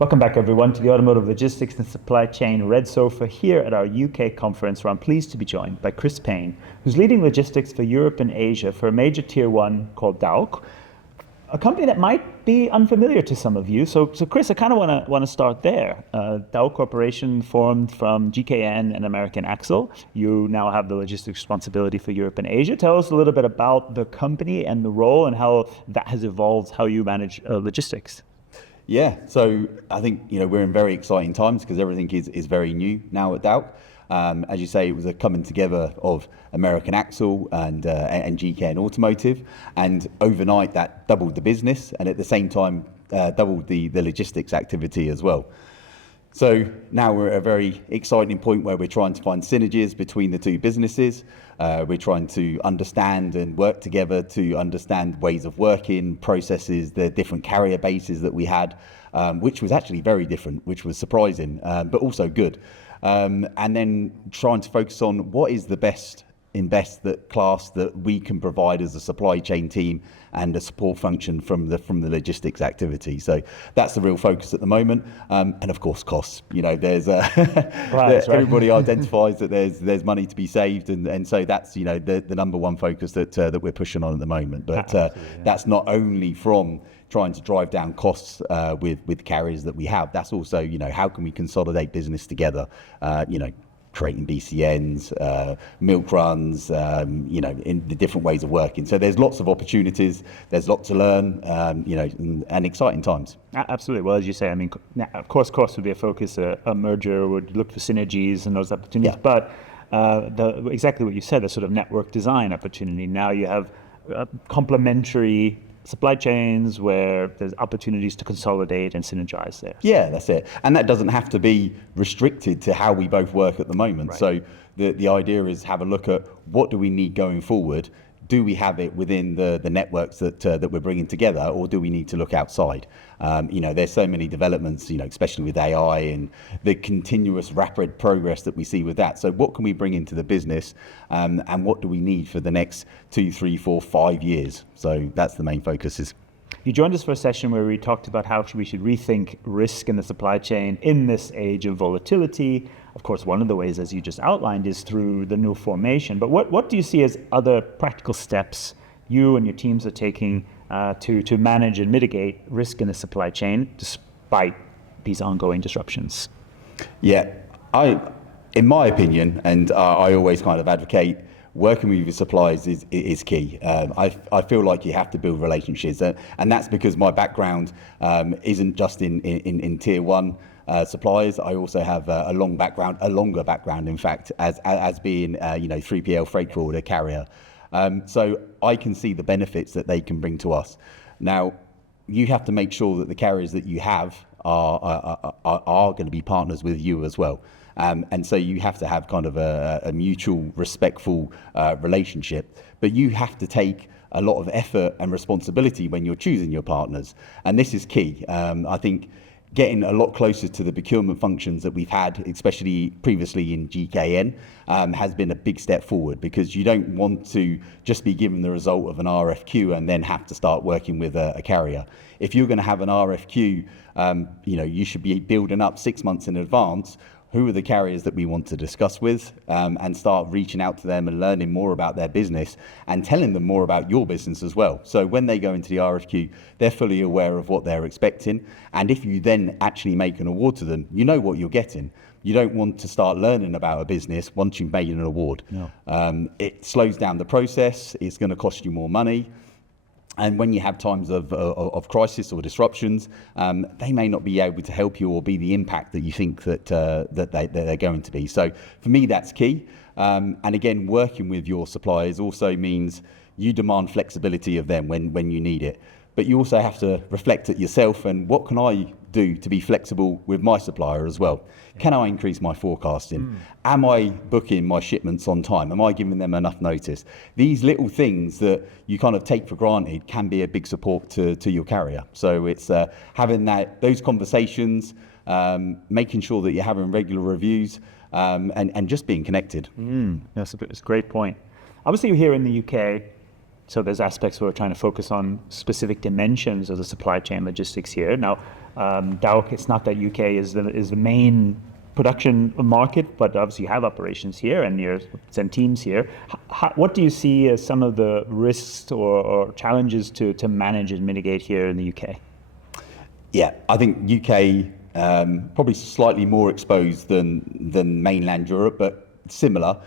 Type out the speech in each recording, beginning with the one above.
Welcome back, everyone, to the Automotive Logistics and Supply Chain Red Sofa here at our UK conference, where I'm pleased to be joined by Chris Payne, who's leading logistics for Europe and Asia for a major tier one called Dauch, a company that might be unfamiliar to some of you. So Chris, I kind of want to start there. Dauch Corporation formed from GKN and American Axle. You now have the logistics responsibility for Europe and Asia. Tell us a little bit about the company and the role and how that has evolved, how you manage logistics. Yeah, so I think we're in very exciting times because everything is very new now at Dauch. As you say, it was a coming together of American Axle and GKN Automotive, and overnight that doubled the business, and at the same time doubled the logistics activity as well. So now we're at a very exciting point where we're trying to find synergies between the two businesses. We're trying to understand and work together to understand ways of working, processes, the different carrier bases that we had, which was actually very different, which was surprising, but also good. And then trying to focus on what is the best class that we can provide as a supply chain team and a support function from the logistics activity. So that's the real focus at the moment, and of course costs. There's Right. Everybody identifies that there's money to be saved, and so that's the number one focus that we're pushing on at the moment. But that's not only from trying to drive down costs with carriers that we have. That's also how can we consolidate business together. Creating BCNs, milk runs, in the different ways of working. So there's lots of opportunities, there's lots to learn, and exciting times. Absolutely. Well, as you say, I mean, of course, cost would be a focus. A merger would look for synergies and those opportunities. Yeah. But exactly what you said, the sort of network design opportunity. Now you have complementary supply chains where there's opportunities to consolidate and synergize there. Yeah, that's it. And that doesn't have to be restricted to how we both work at the moment. Right. So the idea is have a look at what do we need going forward. Do we have it within the networks that we're bringing together, or do we need to look outside? There's so many developments, especially with AI and the continuous rapid progress that we see with that. So what can we bring into the business, and what do we need for the next 2, 3, 4, 5 years? So that's the main focus. You joined us for a session where we talked about how we should rethink risk in the supply chain in this age of volatility. Of course, one of the ways, as you just outlined, is through the new formation. But what do you see as other practical steps you and your teams are taking to manage and mitigate risk in the supply chain despite these ongoing disruptions? Yeah, in my opinion, and I always kind of advocate, working with your suppliers is key. I feel like you have to build relationships, and that's because my background isn't just in tier one suppliers. I also have a longer background, in fact, as being 3PL freight forwarder carrier. So I can see the benefits that they can bring to us. Now, you have to make sure that the carriers that you have are going to be partners with you as well. And so you have to have kind of a mutual, respectful relationship. But you have to take a lot of effort and responsibility when you're choosing your partners. And this is key. I think getting a lot closer to the procurement functions that we've had, especially previously in GKN, has been a big step forward, because you don't want to just be given the result of an RFQ and then have to start working with a carrier. If you're going to have an RFQ, you should be building up 6 months in advance. Who are the carriers that we want to discuss with, and start reaching out to them and learning more about their business and telling them more about your business as well. So when they go into the RFQ, they're fully aware of what they're expecting. And if you then actually make an award to them, you know what you're getting. You don't want to start learning about a business once you've made an award. No. It slows down the process. It's going to cost you more money. And when you have times of crisis or disruptions, they may not be able to help you or be the impact that you think that they're going to be. So for me, that's key. And again, working with your suppliers also means you demand flexibility of them when you need it. But you also have to reflect at yourself, and what can I do to be flexible with my supplier as well? Can I increase my forecasting? Am I booking my shipments on time? Am I giving them enough notice? These little things that you kind of take for granted can be a big support to your carrier. So it's having those conversations, making sure that you're having regular reviews, and just being connected. That's a great point. Obviously, you're here in the UK. So there's aspects where we're trying to focus on specific dimensions of the supply chain logistics here. Now, Dauch, it's not that UK is the main production market, but obviously you have operations here and you send teams here. What do you see as some of the risks or challenges to manage and mitigate here in the UK? Yeah, I think UK probably slightly more exposed than mainland Europe, but similar.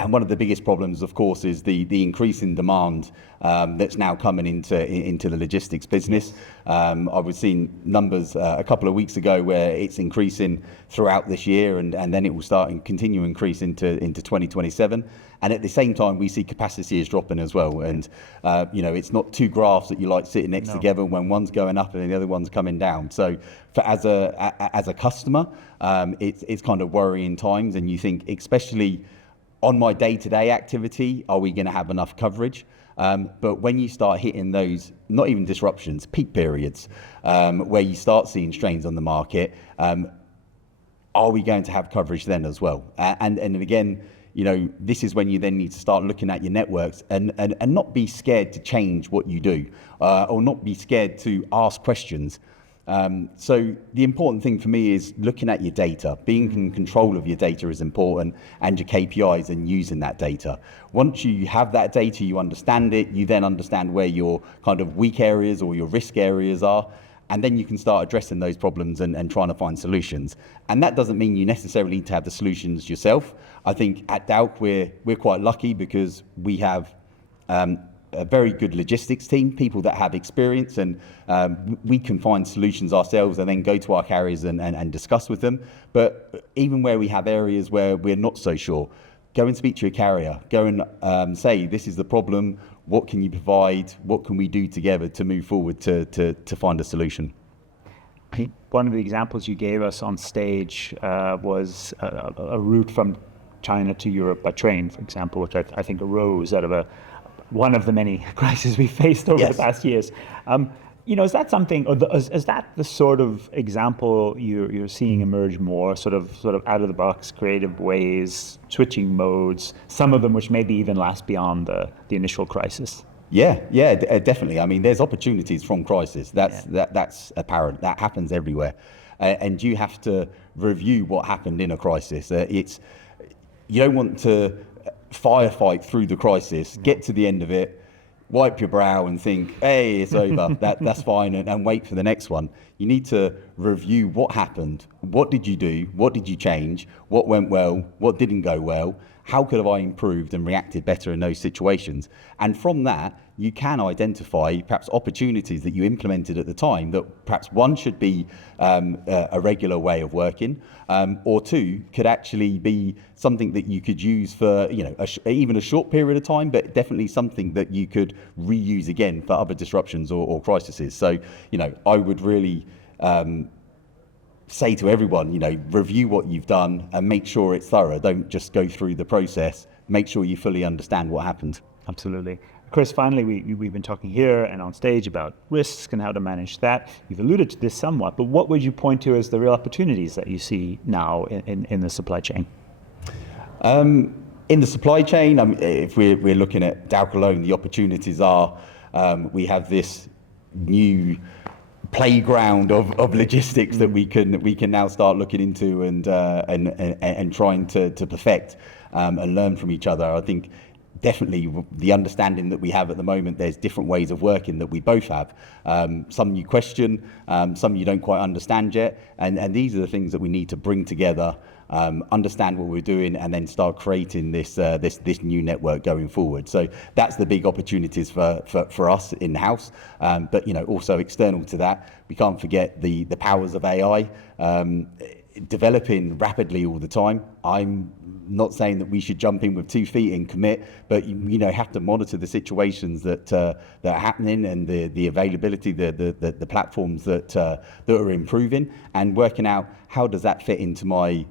And one of the biggest problems, of course, is the increase in demand that's now coming into the logistics business. I was seeing numbers a couple of weeks ago where it's increasing throughout this year, and then it will start and continue to increase into 2027. And at the same time, we see capacity is dropping as well. And it's not two graphs that you like sitting next together when one's going up and the other one's coming down. So as a customer, it's kind of worrying times, and you think, especially on my day-to-day activity, are we going to have enough coverage? But when you start hitting those, not even disruptions, peak periods, where you start seeing strains on the market, are we going to have coverage then as well? And again, this is when you then need to start looking at your networks and not be scared to change what you do, or not be scared to ask questions. So the important thing for me is looking at your data. Being in control of your data is important, and your KPIs and using that data. Once you have that data, you understand it, you then understand where your kind of weak areas or your risk areas are, and then you can start addressing those problems and trying to find solutions. And that doesn't mean you necessarily need to have the solutions yourself. I think at Dauch we're quite lucky because we have a very good logistics team, people that have experience, and we can find solutions ourselves and then go to our carriers and discuss with them. But even where we have areas where we're not so sure, go and speak to your carrier, go and say, this is the problem, what can you provide, what can we do together to move forward to find a solution? One of the examples you gave us on stage was a route from China to Europe by train, for example, which I think arose out of one of the many crises we faced over the past years. Is that something, or is that the sort of example you're seeing emerge more, sort of out of the box, creative ways, switching modes, some of them which maybe even last beyond the initial crisis? Yeah, definitely. I mean, there's opportunities from crisis. That's apparent. That happens everywhere, and you have to review what happened in a crisis. You don't want to firefight through the crisis, get to the end of it, wipe your brow and think, hey, it's over, that's fine, and wait for the next one. You need to review what happened, what did you do, what did you change, what went well, what didn't go well, how could have I improved and reacted better in those situations? And from that, you can identify perhaps opportunities that you implemented at the time that perhaps one should be a regular way of working, or two could actually be something that you could use for even a short period of time, but definitely something that you could reuse again for other disruptions or crises. So I would really say to everyone, review what you've done and make sure it's thorough. Don't just go through the process. Make sure you fully understand what happened. Absolutely. Chris, finally, we've been talking here and on stage about risks and how to manage that. You've alluded to this somewhat, but what would you point to as the real opportunities that you see now in the supply chain? In the supply chain, if we're looking at Dauch alone, the opportunities are we have this new playground of logistics that we can now start looking into and trying to perfect and learn from each other. I think definitely the understanding that we have at the moment, there's different ways of working that we both have. Some you question, some you don't quite understand yet, and these are the things that we need to bring together, understand what we're doing, and then start creating this new network going forward. So that's the big opportunities for us in-house, but also external to that, we can't forget the powers of AI developing rapidly all the time. I'm not saying that we should jump in with 2 feet and commit, but have to monitor the situations that are happening and the availability, the platforms that are improving, and working out how does that fit into my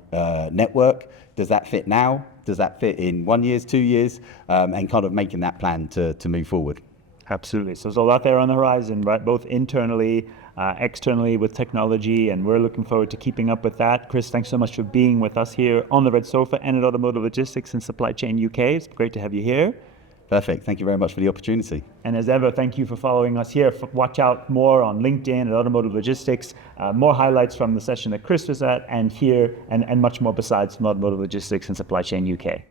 network. Does that fit now? Does that fit in 1 year, 2 years? And kind of making that plan to move forward. Absolutely. So there's a lot there on the horizon, right? Both internally, externally with technology, and we're looking forward to keeping up with that. Chris, thanks so much for being with us here on the Red Sofa and at Automotive Logistics and Supply Chain UK. It's great to have you here. Perfect. Thank you very much for the opportunity. And as ever, thank you for following us here. Watch out more on LinkedIn at Automotive Logistics, more highlights from the session that Chris was at, and here, and much more besides from Automotive Logistics and Supply Chain UK.